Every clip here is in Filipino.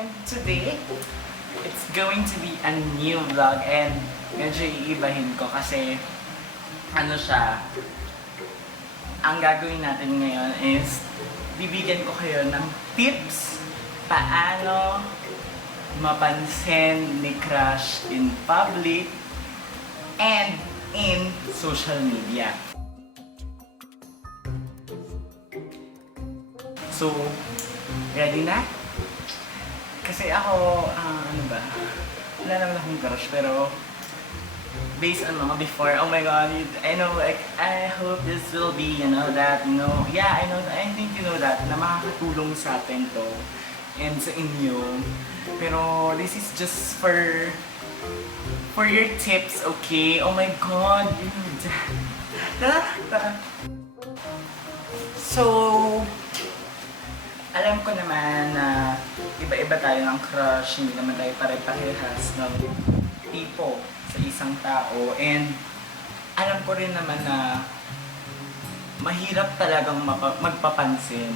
and today, it's going to be a new vlog and medyo iibahin ko kasi ano siya, ang gagawin natin ngayon is bibigyan ko kayo ng tips paano mapansin ni crush in public and in social media. So, ready na? Kasi ako, ano ba? Wala naman akong crush, pero based on mga before, oh my god, I know, like, I hope this will be, that, yeah, I think that, na makakatulong sa atin to, and sa inyo. Pero, this is just for your tips, okay? Oh my god, So, alam ko naman na iba-iba tayo ng crush, hindi naman tayo pare-parehas ng tipo sa isang tao. And alam ko rin naman na mahirap talagang magpapansin.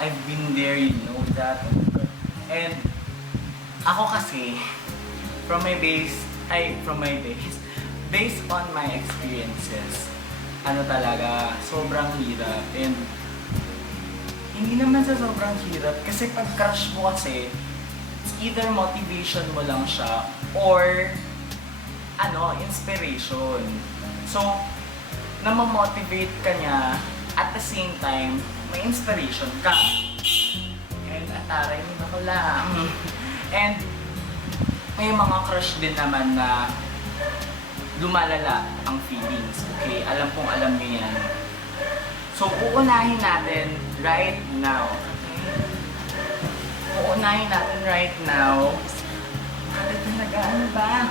I've been there, you know that. And ako kasi, based on my experiences, talaga, sobrang hirap. And hindi naman sa sobrang hirap kasi pag crush mo kasi, it's either motivation mo lang siya or inspiration. So, namamotivate ka niya at the same time, may inspiration ka. And ataray mo na ko lang. And may mga crush din naman na lumalala ang feelings. Okay? Alam niyo yan. So, uunahin natin right now. Uunahin natin right now. Ano ba?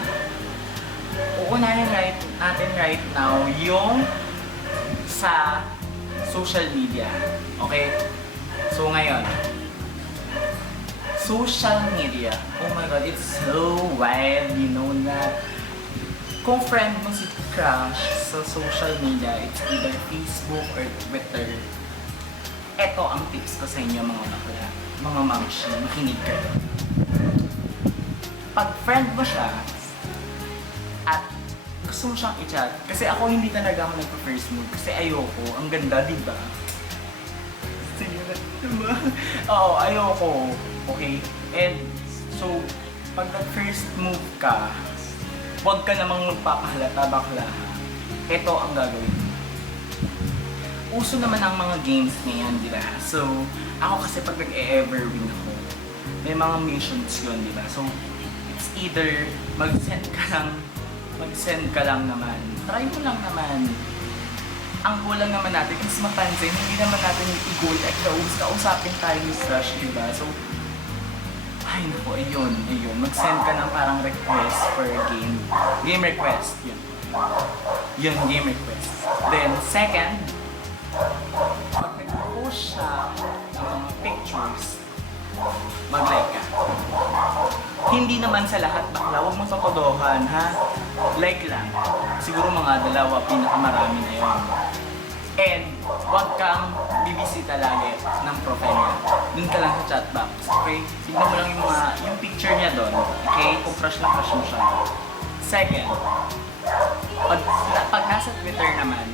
Uunahin natin right now yung sa social media. Okay? So, ngayon. Social media. Oh my god, it's so wild. You know na kung friend mo si crush sa social media, it's either Facebook or Twitter. Ito ang tips ko sa inyo mga bakla, mga mamshi, makinig kayo. Pag friend mo siya at gusto mo siyang i-chat, kasi ako hindi talaga ako nagpa-first move kasi ayoko, ang ganda, diba? Sige na, diba? Oo, ayoko. Okay? And so, pag nag-first move ka, huwag ka namang magpapahalata bakla. Ito ang gagawin. Uso naman ang mga games ngayon, di ba? So, ako kasi pag nag-e-everwin ako, may mga missions yun, di ba? So, it's either mag-send ka lang naman. Try mo lang naman. Ang goal lang naman natin is mapansin, hindi naman natin i-goal at kausapin tayo ni crush, di ba? So, ay naku, ayun. Mag-send ka ng parang request for game. Game request, yun. Yun, game request. Then, second, pag nag-post siya ng mga pictures, mag-like ka. Hindi naman sa lahat bakla, huwag mo totodohan, ha? Like lang. Siguro mga dalawa, pinakamarami na yun. And, huwag kang bibisita lagi ng profile niya. Doon ka lang sa chat box, okay? Tignan mo lang yung picture niya doon, okay? Kung crush na crush mo siya. Second, pag nasa Twitter naman,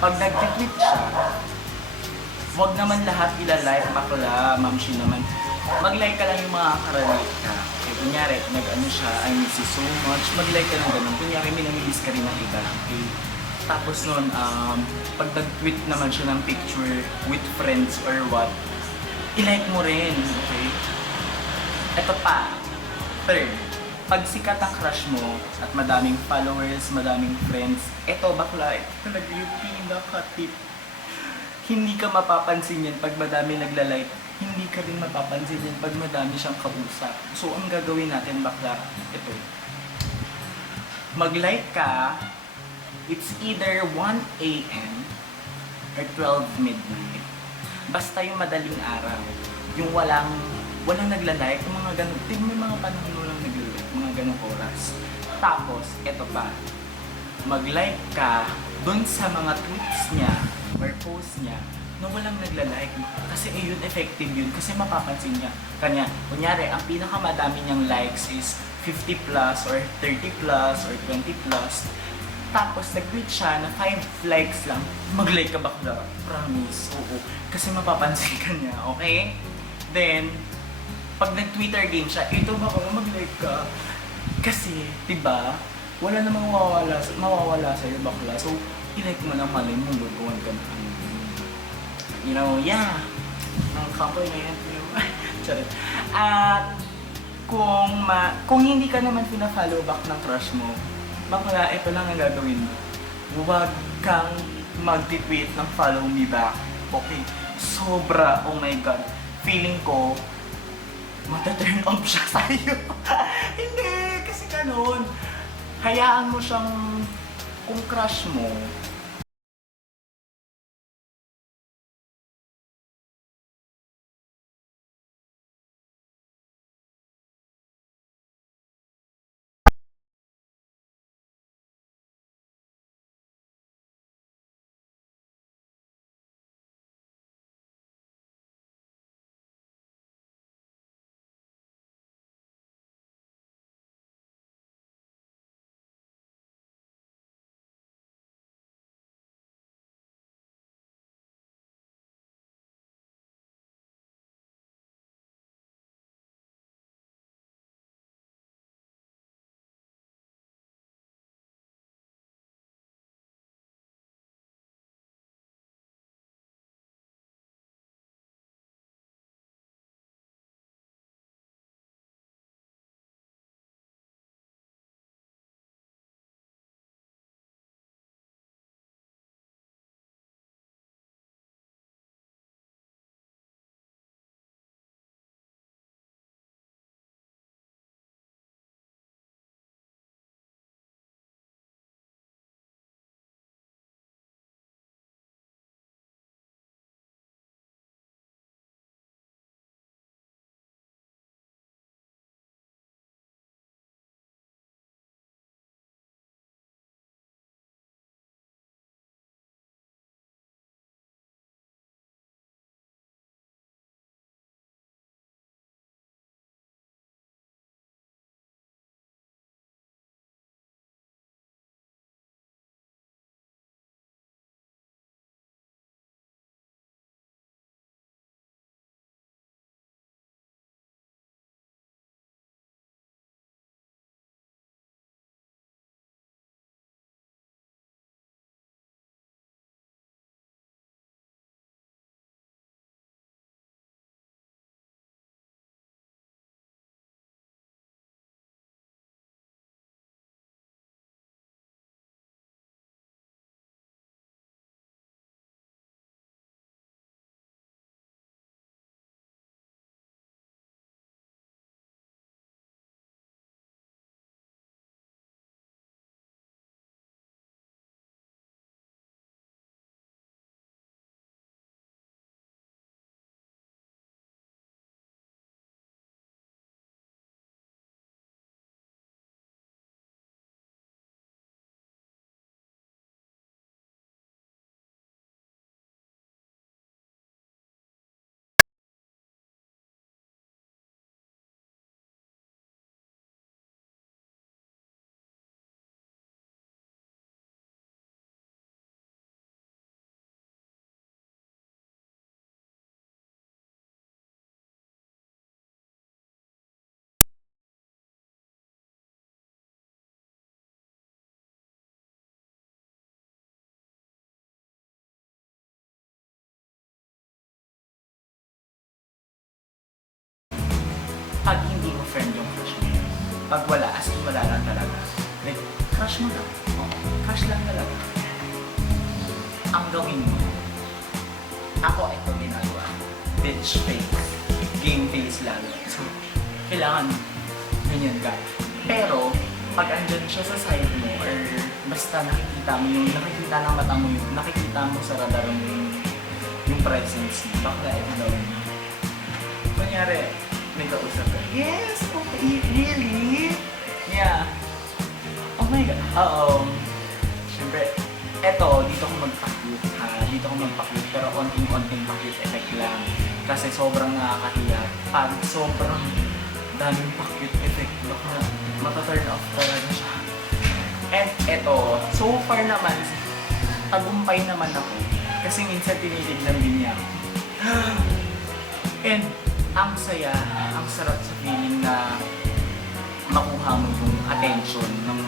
pag nag-tweet siya, huwag naman lahat ila-like, bakla, mamshi naman. Mag-like ka lang yung mga karelate ka. Okay, kunyari, siya, I miss you so much, mag-like ka lang ganun. Kunyari, minamibis ka rin ng iba, okay? Tapos nun, pag nag-tweet naman siya ng picture with friends or what, i-like mo rin, okay? Ito pa, third, pag sikat ang crush mo at madaming followers, madaming friends, ito bakla, ito talaga yung pinaka-tip. Hindi ka mapapansin yan pag madami nagla-like, hindi ka rin mapapansin yan pag madami siyang kausap. So, ang gagawin natin bakla, ito. Mag-like ka, it's either 1 a.m. or 12 midnight. Basta yung madaling araw. Yung walang nagla-like, yung mga ganun. May mga panahon walang nagla-like, mga ganung oras. Tapos, eto pa. Mag-like ka dun sa mga tweets niya or posts niya na walang nagla-like. Kasi yun, effective yun. Kasi mapapansin niya. Kunyari, ang pinakamadami niyang likes is 50 plus or 30 plus or 20 plus. Tapos nag-tweet siya na 5 likes lang. Mag-like ka bakla. Promise. Oo. Kasi mapapansin ka niya. Okay? Then, pag nag-Twitter game siya, ito ba ko mag-like ka? Kasi, diba, wala namang mawawala sa'yo bakla. So, i-like mo na, malay mo, lutuan ka na. You know, yeah. Ang couple na yan. Charot. At, kung hindi ka naman pina-follow back ng crush mo, bakla, ito lang ang gagawin mo. Huwag kang mag-tweet ng follow me back. Okay? Sobra, oh my God. Feeling ko, mata-turn off siya sa'yo. Hindi, kasi ganun. Hayaan mo siyang, kung crush mo, pag hindi mo friend yung crush mo, pag wala, as in wala lang talaga, like, crush mo lang. Oo, crush lang talaga. Ang gawin mo, ako ito ginagawa, bitch face, game face lang. So, kailangan ganyan ka. Pero, pag andyan siya sa side mo, or basta nakikita mo yung, nakikita ng mata mo yung, nakikita mo sa radar mo yung presence niya, bakla ito gawin mo. Kunyari, may kausap ka. Yes! Okay, really? Yeah. Oh my God. Siyempre, eto, dito ko magpa-cute ha. Dito ko magpa-cute. Pero konting-konting pa-cute effect lang. Kasi sobrang nakakahiya. Pag sobrang daming pa-cute effect, mata-turn off talaga siya. And eto, so far naman, tagumpay naman ako. Kasi minsan tinitignan din niya ako. And ang saya, ang sarap sa feeling na makuha mo yung attention ng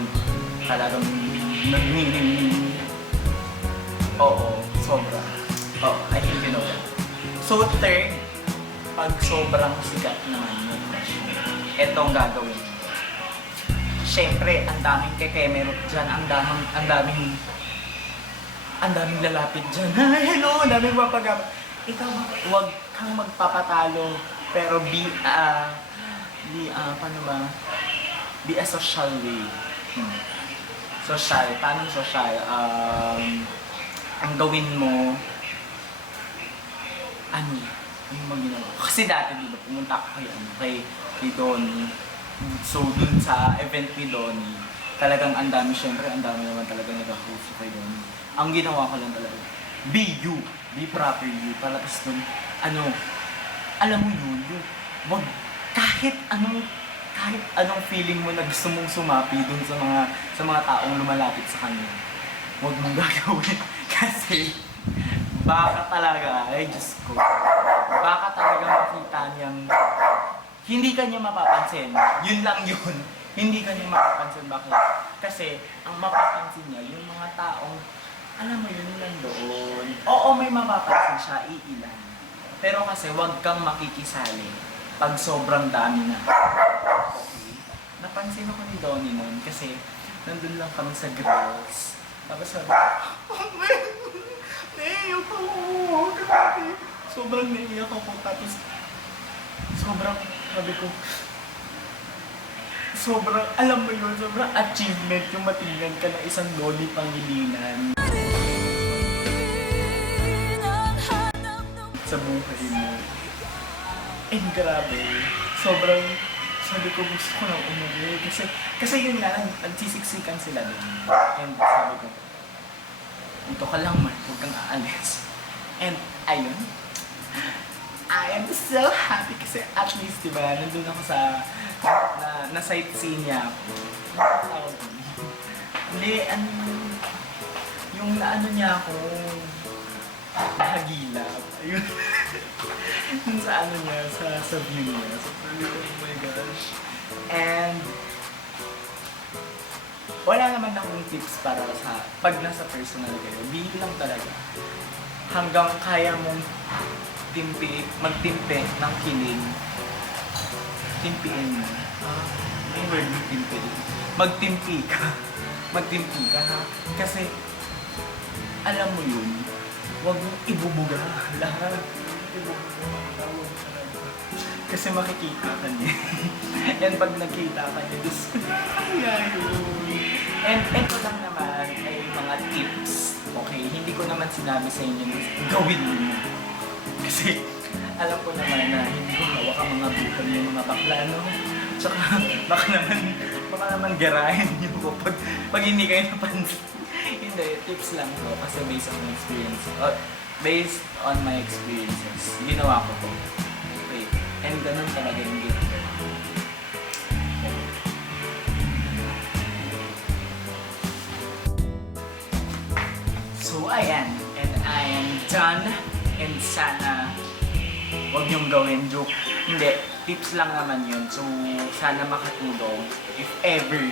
talagang nagnining. Oo, sobra. Oh, I think you know that. So third, pag sobrang sikat naman yung crush mo, etong gagawin mo. Siyempre, ang daming kekemerot dyan, ang daming lalapit dyan. Hello, ang daming papagap. Ikaw, huwag kang magpapatalo, pero paano ba? Be a social way. Social, paano social? Ang gawin mo, yung maginawa. Kasi dati, di ba, pumunta ako kay Donnie. So, dun sa event ni Donnie, talagang ang dami naman talaga nag-host kay Donnie. Ang ginawa ko lang talaga, be you, be proper you. Tapos dun, alam mo yun, wag, kahit anong feeling mo na gusto mong sumapi dun sa mga taong lumalapit sa kanya, wag mong gagawin. Kasi, baka talaga, Diyos ko, baka talaga makita niyang hindi ka niya mapapansin. Yun lang yun. Hindi ka niya mapapansin. Bakit? Kasi, ang mapapansin niya, yung mga taong, alam mo yun, nandoon. Oo, may mapapansin siya, iilan. Pero kasi, wag kang makikisali pag sobrang dami na. Okay. Napansin ako ni Donnie noon kasi, nandun lang kami sa girls. Tapos sabi, naiyak ako. Grabe. Sobrang naiyak ako. Tapos, sabi ko, alam mo yun, sobrang achievement yung matingnan ka na isang loli pangilinan sa buhay mo. And grabe, sobrang, sabi ko, gusto ko nang umuwi. Kasi yun nga, nagsisiksikan sila doon. And sabi ko, dito ka lang man, huwag kang aalis. And ayun, I am so happy kasi at least, diba, nandun ako na sightsee niya ako. Hindi, yung naano niya ako, nahagilap. Ayun. Yung sa niya, sa view niya. So, oh my gosh. And, wala naman akong tips para sa, pag nasa personal kayo, bihil lang talaga. Hanggang kaya mong magtimpe ng kilig. Timpiin mo. May word yung timpe. Magtimpi ka. Magtimpi ka, ha? Kasi, alam mo yun, huwag mong ibubuga lahat. Kasi makikita ka niya. And pag nakita ka niya, Diyos ko, kaya yun. And ito lang naman ay mga tips. Okay, hindi ko naman sinabi sa inyo na gawin mo. Kasi alam ko naman na hindi ko hawak ang mga bukan ng mga bakla, no? Tsaka baka naman garahin nyo ko pag hindi kayo napansin. Hindi, tips lang to kasi based on my experiences, ginawa ko to. Okay, and ganun talaga yung ginagawa. So ayan, and I am done. And sana, huwag niyong gawin joke. Hindi, tips lang naman yun. So, sana makatulong, if ever.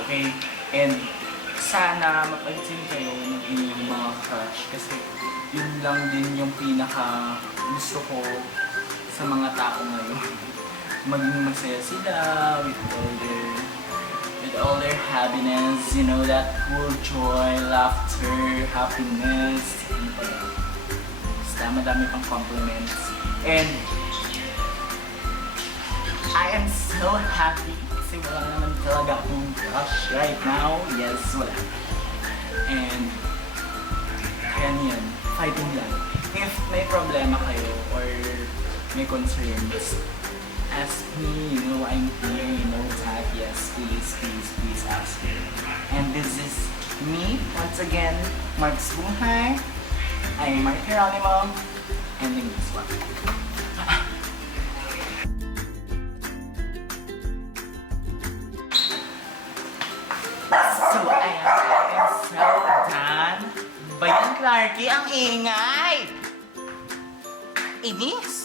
Okay? And sana mapansin kayo ng inyong mga crush. Kasi yun lang din yung pinaka gusto ko sa mga tao ngayon. Maging masaya sila with all their happiness. You know, that pure joy, laughter, happiness. Madami pang compliments. And I am so happy kasi wala naman talaga akong crush right now. Yes, wala. And kaya niyan, fighting lang. If may problema kayo or may concerns, ask me. You know, I'm here. You know that. Yes, please ask me. And this is me, once again, Marks Buhay. I'm Mark Geronimo, and in this one. So, ayan, I'm so done. Bayan, Clarky, ang ingay! Inis!